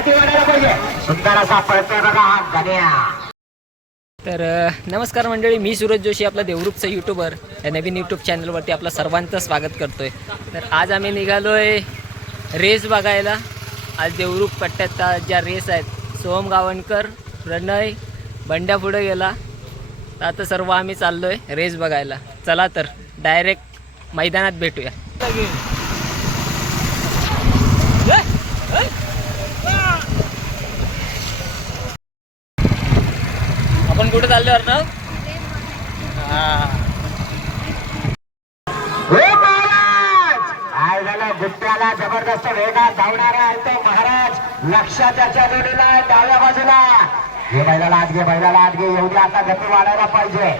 सुंदर असा पळतोय बघा हा गण्या. तर नमस्कार मंडळी मी सूरज जोशी आपला देवरूपचा यूट्यूबर या नवीन यूट्यूब चॅनलवरती आपलं सर्वांचं स्वागत करतोय. तर आज आम्ही निघालोय रेस बघायला. आज देवरूप पट्ट्यात ज्या रेस आहेत सोहम गावणकर प्रणय बंड्या पुढे गेला. तर आता सर्व आम्ही चाललोय रेस बघायला. चला तर डायरेक्ट मैदानात भेटूया. चाललोय अर्णव हां हे महाराज! काय झालं गुप्त्याला जबरदस्त वेगात धावणारा आहे तो महाराज. लक्ष त्याच्या जोडीला डाव्या बाजूला. घे बैलाला आत घे बैलाला घे. येऊ दे आता गती वाढायला पाहिजे.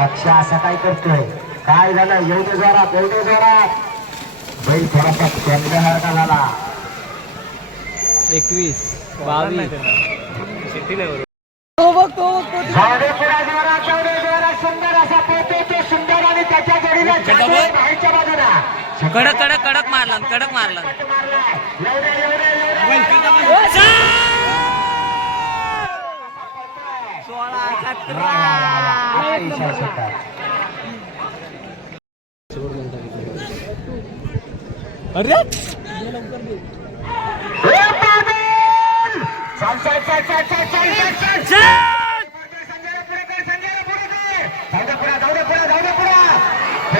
लक्ष असं काय करतोय? काय झालं? येऊ दे जोरात येऊ दे जोरात. बैल थोडासा केंद्रासारखा झाला. एकवीस बावीस. कडक कडक कडक मारला कडक मारला. हे पागल! चल, चल, चल, चल, चल, चल, चल, चल. संजयला पुढे कर, संजयला पुढे कर. जाऊ दे पुढे, जाऊ दे पुढे, जाऊ दे पुढे. फिरे, फिरे, फिरे, फिरे, फिरे. काय झालं आज संजय का टीम पडलाय वारे जाऊ नका.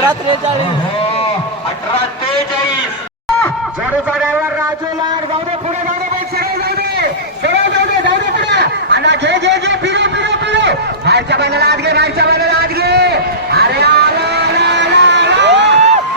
अठरा त्रेचाळीस. अठरा त्रेचाळीस जोडीचा ड्रायव्हर राजू लाड जाऊ दे पुढे जाऊ दे बाई, सरळ जाऊ दे सरळ जाऊ दे जाऊ दे पुढे आणि घे घे घे फिरू फिरू फिरू बाहेरच्या बैलाला आत घे बाहेरच्या बैलाला आत घे अरे आला आला आला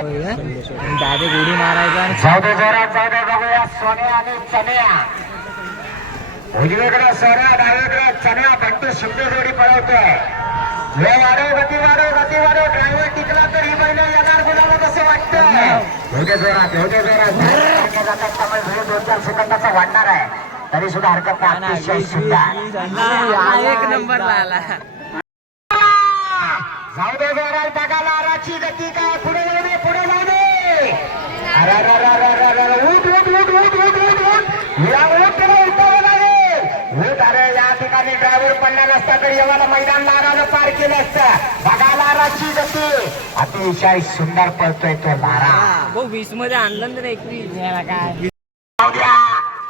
डायरेक्ट उडी मारायचा आणि जाऊ दे जोरात जाऊ दे बघूया सोन्या आणि चन्या. उजवीकडे सोन्या डावीकडे चन्या बंटी सुंदर जोडी पळवतोय. वेळ वाढव गती वाढव गती वाढव. ड्रायव्हर टिकला तर ही महिला येणार गुलाला कसं वाटतं दे जोरात दे जोरात. जातात त्यामुळे वेळ दोन चार सेकंदाचा वाढणार आहे. तरी सुद्धा हरकत नाही. अतिशय सुंदर. एक नंबर आला जाऊ दे जोरात. बघा लाराची गती काय? पुढे जाऊ दे पुढे जाऊ दे. अरे. उठ या उठ त्याला उठावं लागेल उठ अरे या ठिकाणी ड्रायव्हर पडला नसता तर येवाला मैदान लारानं पार केलं असतं. बघा लाराची गती अतिशय सुंदर पळतोय तो लारा भाऊ वीसमध्ये आणलं ना रे एकवीस. याला काय?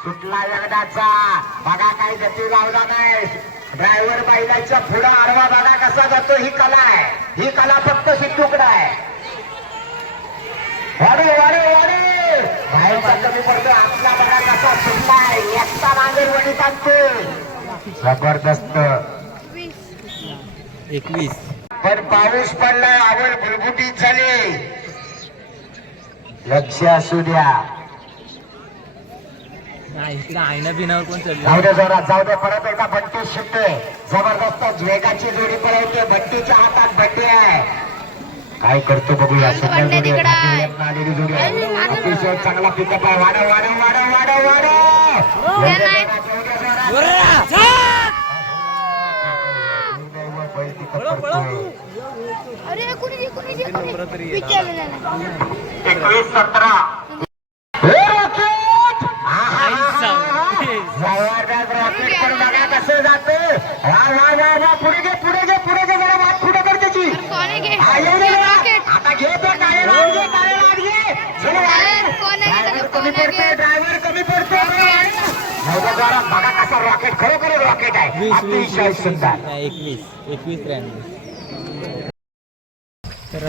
सुटला एकदाचा बघा काही गती लावला नाही. ड्रायव्हर बैलाच्या पुढं आडवा बघा कसा जातो. ही कला आहे. ही कला फक्त तुकडा आहे. वाढे वाढे वाढे. बाहेरचा कमी पडतो आपला बघा कसा जबरदस्त. एकवीस. पण पाऊस पडलाय आवड बुलबुटीत झाली लक्ष असू द्या. इकडे आयना बिनावर कोण चढलं? जाऊ दे जोरात जाऊ दे परत एकदा बट्टी शिकते जबरदस्त वेगाची जोडी पळवते बट्टीच्या हातात बट्टी आहे. काय करतो बघूया सुंदर जोडी एक नालेली जोडी आहे. अतिशय चांगला पिकअप आहे. वाढव वाढव वाढव वाढव वाढव. एकवीस सतरा हे रॉकेट! आहा! जबरदस्त रॉकेट पण बघा कसं जाते वा वा वा वा पुढे घे पुढे घे पुढे घे जरा वाट पुढे कर त्याची कोणी घे हा, येऊ दे जरा. रॉकेट आता घे तो टायर आत घे टायर आत घे चलो टायर कोण आहे? ड्रायव्हर कोण कमी आहे? पडतोय ड्रायव्हर कमी पडतोय जाऊ दे जरा बघा कसा रॉकेट खरोखर रॉकेट आहे. अतिशय सुंदर. एकवीस एकवीस तर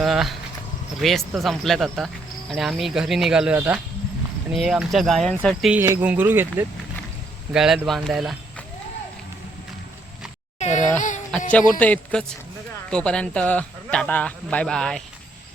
रेस तर संपल्यात आता. आणि आम्ही घरी निघालो आता. आणि आमच्या गायांसाठी हे घुंगरू घेतलेत. गळ्यात बांधायला. आजच्या पुरतं इतकंच. तोपर्यंत टाटा बाय बाय